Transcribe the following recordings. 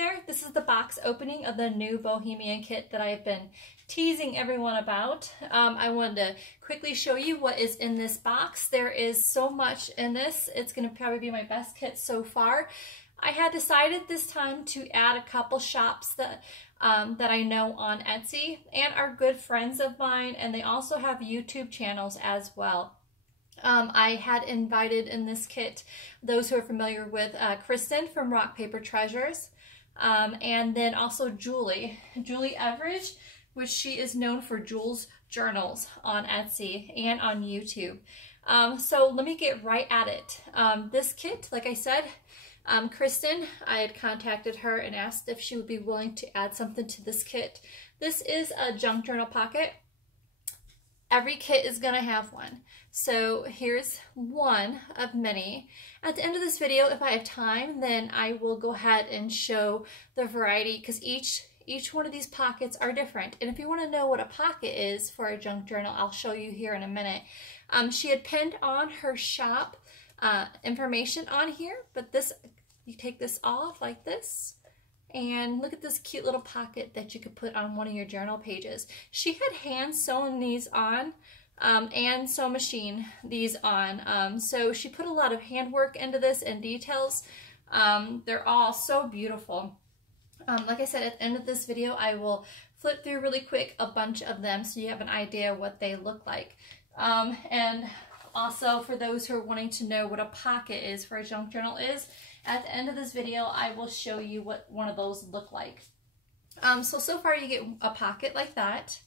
there, this is the box opening of the new Bohemian kit that I've been teasing everyone about. I wanted to quickly show you what is in this box. There is so much in this. It's going to probably be my best kit so far. I had decided this time to add a couple shops that I know on Etsy and are good friends of mine, and they also have YouTube channels as well. I had invited in this kit those who are familiar with Kristen from Rock Paper Treasures, and then also Julie Everidge, which she is known for Jules Journals on Etsy and on YouTube. So let me get right at it. This kit, like I said, Kristen, I had contacted her and asked if she would be willing to add something to this kit. This is a junk journal pocket. Every kit is going to have one. So here's one of many. At the end of this video, if I have time, then I will go ahead and show the variety, because each one of these pockets are different. And if you want to know what a pocket is for a junk journal, I'll show you here in a minute. She had pinned on her shop information on here, but this, you take this off like this, and look at this cute little pocket that you could put on one of your journal pages. She had hand sewn these on and sew machine these on. So she put a lot of handwork into this and details. They're all so beautiful. Like I said, at the end of this video, I will flip through really quick a bunch of them so you have an idea what they look like. And also, for those who are wanting to know what a pocket is for a junk journal is, at the end of this video, I will show you what one of those look like. So far you get a pocket like that,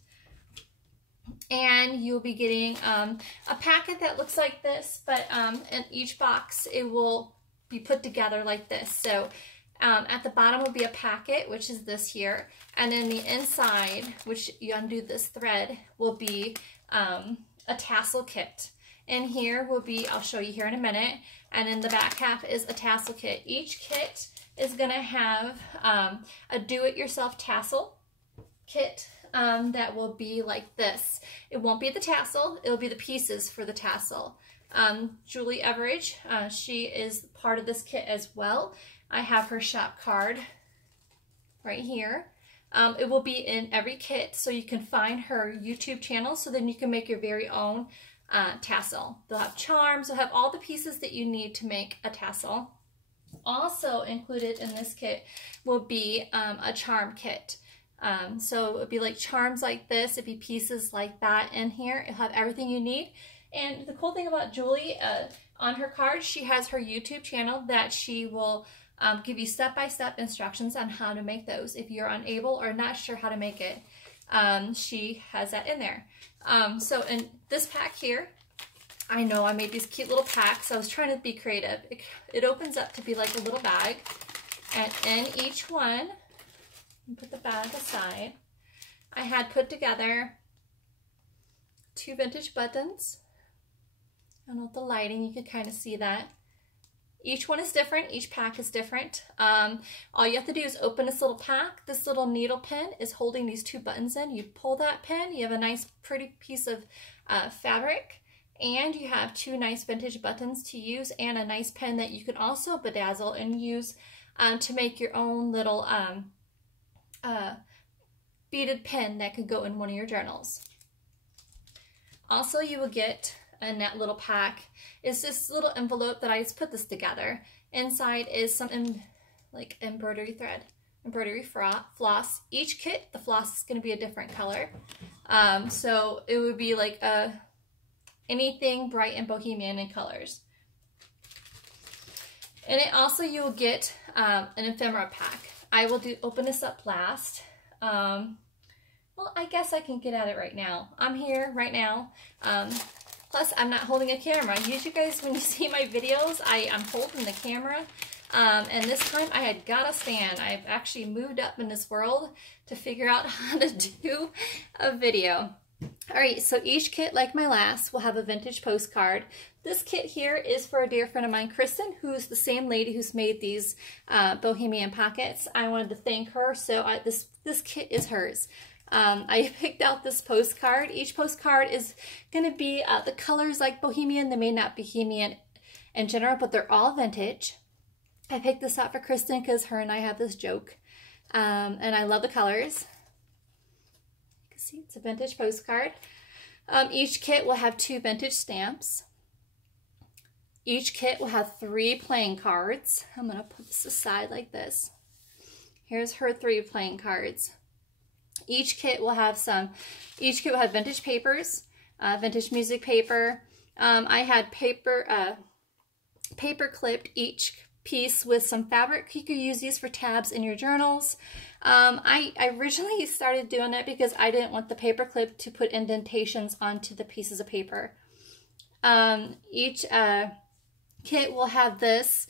and you'll be getting a packet that looks like this, but in each box it will be put together like this. So at the bottom will be a packet, which is this here, and then the inside, which you undo this thread, will be a tassel kit. And here will be, I'll show you here in a minute, and then the back half is a tassel kit. Each kit is going to have a do-it-yourself tassel kit that will be like this. It won't be the tassel, it'll be the pieces for the tassel. Julie Everidge, she is part of this kit as well. I have her shop card right here. It will be in every kit, so you can find her YouTube channel, so then you can make your very own tassel. They'll have charms, they'll have all the pieces that you need to make a tassel. Also included in this kit will be a charm kit. So it'd be like charms like this, it'd be pieces like that in here. It'll have everything you need. And the cool thing about Julie, on her card, she has her YouTube channel that she will give you step-by-step instructions on how to make those. If you're unable or not sure how to make it, she has that in there. So in this pack here, I know I made these cute little packs. I was trying to be creative. It opens up to be like a little bag, and in each one, put the bag aside, I had put together 2 vintage buttons. I don't know with the lighting, you can kind of see that. Each one is different, each pack is different. All you have to do is open this little pack. This little needle pin is holding these 2 buttons in. You pull that pin, you have a nice pretty piece of fabric, and you have 2 nice vintage buttons to use, and a nice pen that you can also bedazzle and use to make your own little beaded pin that could go in one of your journals. Also, you will get in that little pack is this little envelope that I just put this together. Inside is some like embroidery thread, embroidery floss. Each kit, the floss is going to be a different color. So it would be like anything bright and bohemian in colors. And it also, you will get an ephemera pack. I will open this up last. Well, I guess I can get at it right now. I'm here right now. Plus, I'm not holding a camera. Usually, guys, when you see my videos, I'm holding the camera. And this time, I had got a stand. I've actually moved up in this world to figure out how to do a video. All right, so each kit, like my last, will have a vintage postcard. This kit here is for a dear friend of mine, Kristen, who's the same lady who's made these Bohemian pockets. I wanted to thank her, so this kit is hers. I picked out this postcard. Each postcard is going to be the colors like Bohemian. They may not be Bohemian in general, but they're all vintage. I picked this out for Kristen because her and I have this joke. and I love the colors. You can see it's a vintage postcard. Each kit will have 2 vintage stamps. Each kit will have 3 playing cards. I'm going to put this aside like this. Here's her 3 playing cards. Each kit will have vintage papers, vintage music paper. I had paper clipped each piece with some fabric. You could use these for tabs in your journals. I originally started doing it because I didn't want the paper clip to put indentations onto the pieces of paper. Each kit will have this.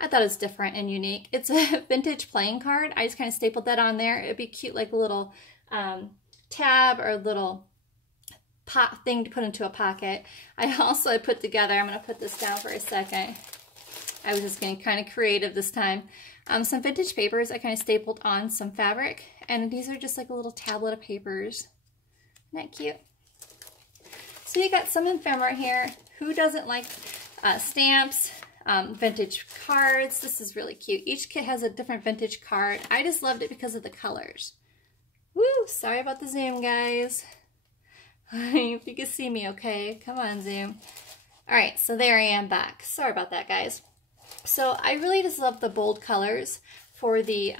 I thought it was different and unique. It's a vintage playing card. I just kind of stapled that on there. It'd be cute, like a little tab or a little pot thing to put into a pocket. I put together, I'm going to put this down for a second. I was just getting kind of creative this time. Some vintage papers I kind of stapled on some fabric, and these are just like a little tablet of papers. Isn't that cute? So you got some ephemera here. Who doesn't like stamps? Vintage cards. This is really cute. Each kit has a different vintage card. I just loved it because of the colors. Woo! Sorry about the zoom, guys. If you can see me okay. Come on, zoom. Alright, so there I am back. Sorry about that, guys. So I really just love the bold colors for the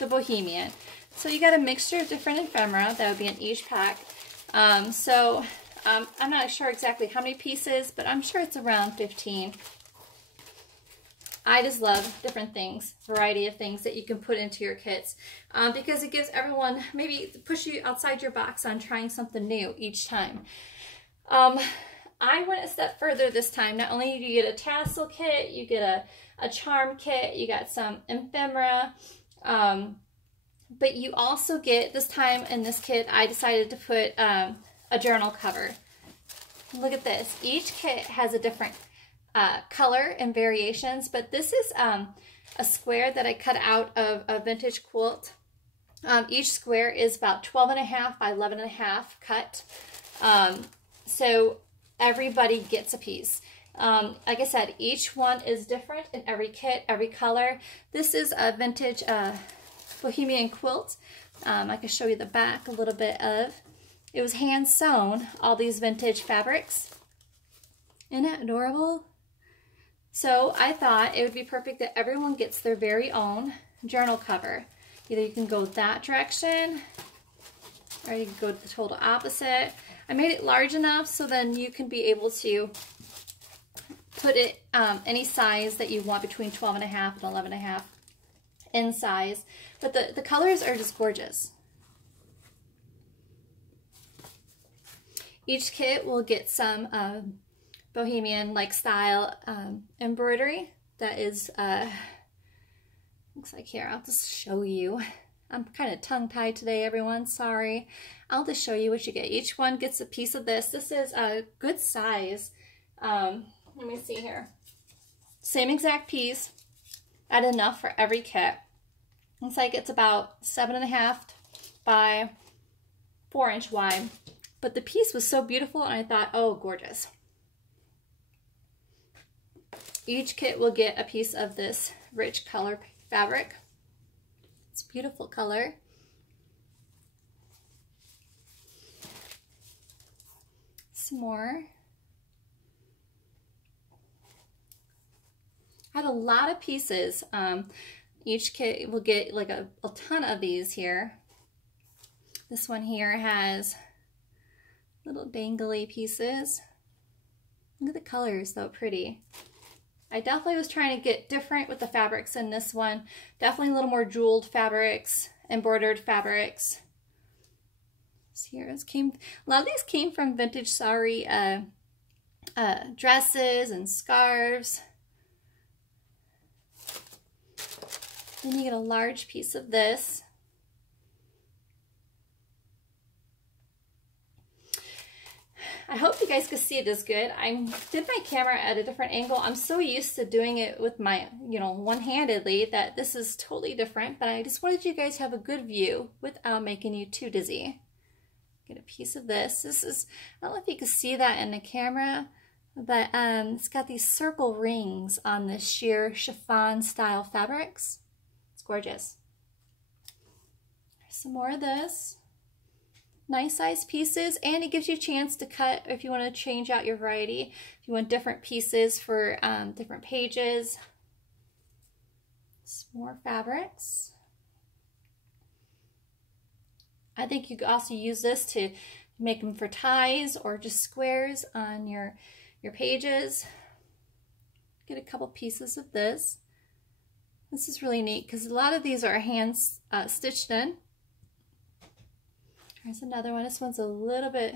Bohemian. So you got a mixture of different ephemera that would be in each pack. I'm not sure exactly how many pieces, but I'm sure it's around 15. I just love different things, variety of things that you can put into your kits, because it gives everyone, maybe push you outside your box on trying something new each time. I went a step further this time. Not only do you get a tassel kit, you get a charm kit, you got some ephemera, but you also get, this time in this kit, I decided to put a journal cover. Look at this. Each kit has a different color and variations, but this is a square that I cut out of a vintage quilt. Each square is about 12.5 by 11.5 cut. So everybody gets a piece. Like I said, each one is different in every kit, every color. This is a vintage Bohemian quilt. I can show you the back a little bit of. It was hand sewn, all these vintage fabrics. Isn't that adorable? So I thought it would be perfect that everyone gets their very own journal cover. Either you can go that direction, or you can go the total opposite. I made it large enough so then you can be able to put it any size that you want between 12.5 and 11.5 in size. But the colors are just gorgeous. Each kit will get some Bohemian-like style embroidery that is, looks like here, I'll just show you. I'm kind of tongue-tied today, everyone, sorry. I'll just show you what you get. Each one gets a piece of this. This is a good size. Let me see here. Same exact piece, add enough for every kit. Looks like it's about 7.5 by 4 inch wide. But the piece was so beautiful and I thought, oh, gorgeous. Each kit will get a piece of this rich color fabric. It's a beautiful color. Some more. I had a lot of pieces. Each kit will get like a ton of these here. This one here has little dangly pieces. Look at the colors, so pretty. I definitely was trying to get different with the fabrics in this one. Definitely a little more jeweled fabrics, embroidered fabrics. So here a lot of these came from vintage sari dresses and scarves. Then you get a large piece of this. I hope you guys could see it as good. I did my camera at a different angle. I'm so used to doing it with my, one-handedly that this is totally different, but I just wanted you guys to have a good view without making you too dizzy. Get a piece of this. This is, I don't know if you can see that in the camera, but it's got these circle rings on this sheer chiffon style fabrics. It's gorgeous. Some more of this. Nice size pieces, and it gives you a chance to cut if you want to change out your variety. If you want different pieces for different pages. Some more fabrics. I think you could also use this to make them for ties or just squares on your pages. Get a couple pieces of this. This is really neat because a lot of these are hand stitched in. Here's another one. This one's a little bit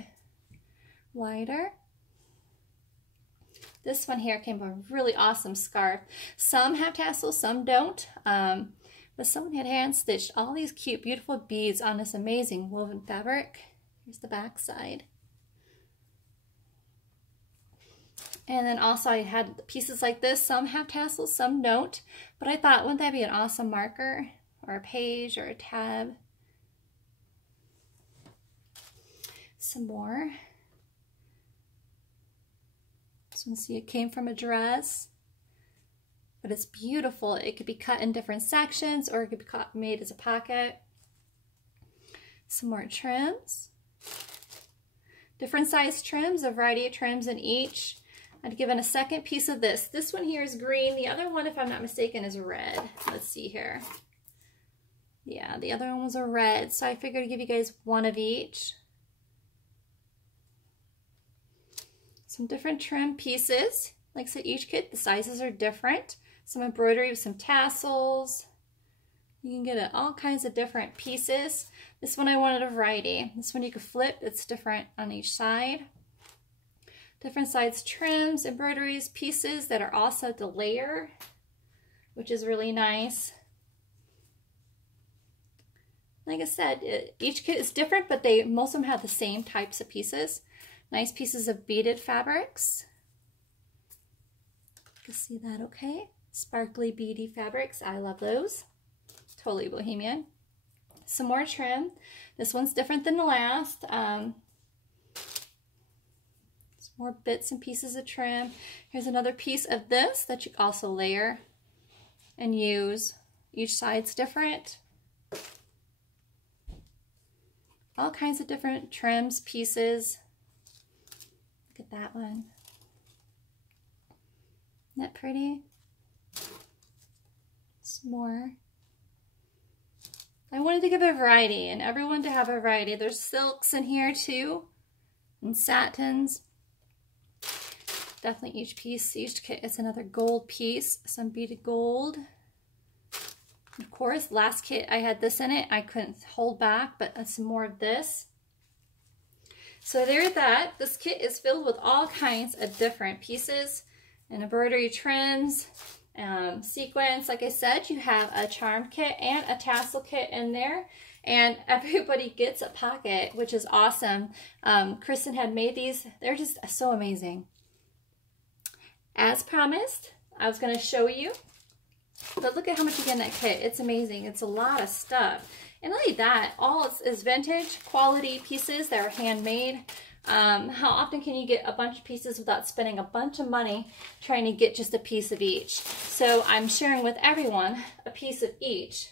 wider. This one here came from a really awesome scarf. Some have tassels, some don't. But someone had hand stitched all these cute, beautiful beads on this amazing woven fabric. Here's the back side. And then also I had pieces like this. Some have tassels, some don't. But I thought, wouldn't that be an awesome marker or a page or a tab? Some more. This one, see, it came from a dress, but it's beautiful. It could be cut in different sections, or it could be made as a pocket. Some more trims. Different size trims, a variety of trims in each. I'd given a second piece of this. This one here is green. The other one, if I'm not mistaken, is red. Let's see here. Yeah, the other one was a red, so I figured I'd give you guys one of each. Some different trim pieces. Like I said, each kit, the sizes are different. Some embroidery with some tassels. You can get all kinds of different pieces. This one I wanted a variety. This one you can flip. It's different on each side. Different size trims, embroideries, pieces that are also to layer, which is really nice. Like I said, each kit is different, but most of them have the same types of pieces. Nice pieces of beaded fabrics. You can see that okay. Sparkly beady fabrics, I love those. Totally bohemian. Some more trim. This one's different than the last. Some more bits and pieces of trim. Here's another piece of this that you also layer and use. Each side's different. All kinds of different trims, pieces. Look at that one. Isn't that pretty? Some more. I wanted to give a variety and everyone to have a variety. There's silks in here too, and satins. Definitely each piece, each kit is another gold piece, some beaded gold. Of course, last kit I had this in it. I couldn't hold back, but some more of this. So there's that. This kit is filled with all kinds of different pieces and embroidery trims, sequins. Like I said, you have a charm kit and a tassel kit in there, and everybody gets a pocket, which is awesome. Kristen had made these. They're just so amazing. As promised, I was going to show you, but look at how much you get in that kit. It's amazing. It's a lot of stuff. And not only that, all is vintage quality pieces that are handmade. How often can you get a bunch of pieces without spending a bunch of money trying to get just a piece of each? So I'm sharing with everyone a piece of each.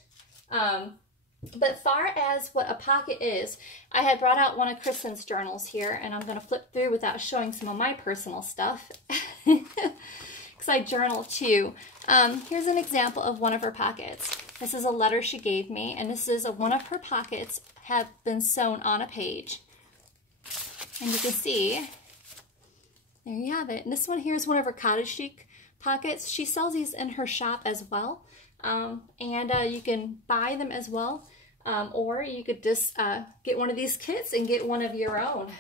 But far as what a pocket is, I had brought out one of Kristen's journals here, and I'm going to flip through without showing some of my personal stuff because I journal too. Here's an example of one of her pockets. This is a letter she gave me, and this is one of her pockets have been sewn on a page. And you can see, there you have it. And this one here is one of her cottage chic pockets. She sells these in her shop as well. You can buy them as well. Or you could just get one of these kits and get one of your own,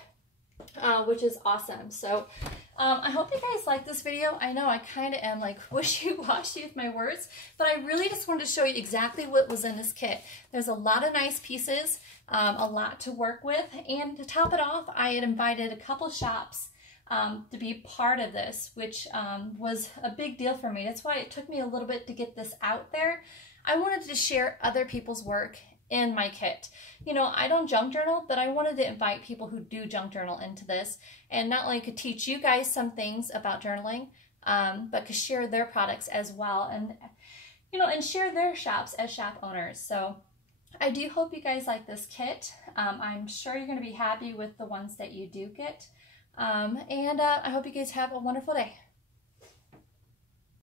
which is awesome. So I hope you guys like this video. I know I kind of am like wishy-washy with my words, but I really just wanted to show you exactly what was in this kit. There's a lot of nice pieces, a lot to work with, and to top it off, I had invited a couple shops to be part of this, which was a big deal for me. That's why it took me a little bit to get this out there. I wanted to share other people's work in my kit. You know, I don't junk journal, but I wanted to invite people who do junk journal into this, and not only could teach you guys some things about journaling, but could share their products as well, and you know, and share their shops as shop owners. So I do hope you guys like this kit. I'm sure you're going to be happy with the ones that you do get. I hope you guys have a wonderful day.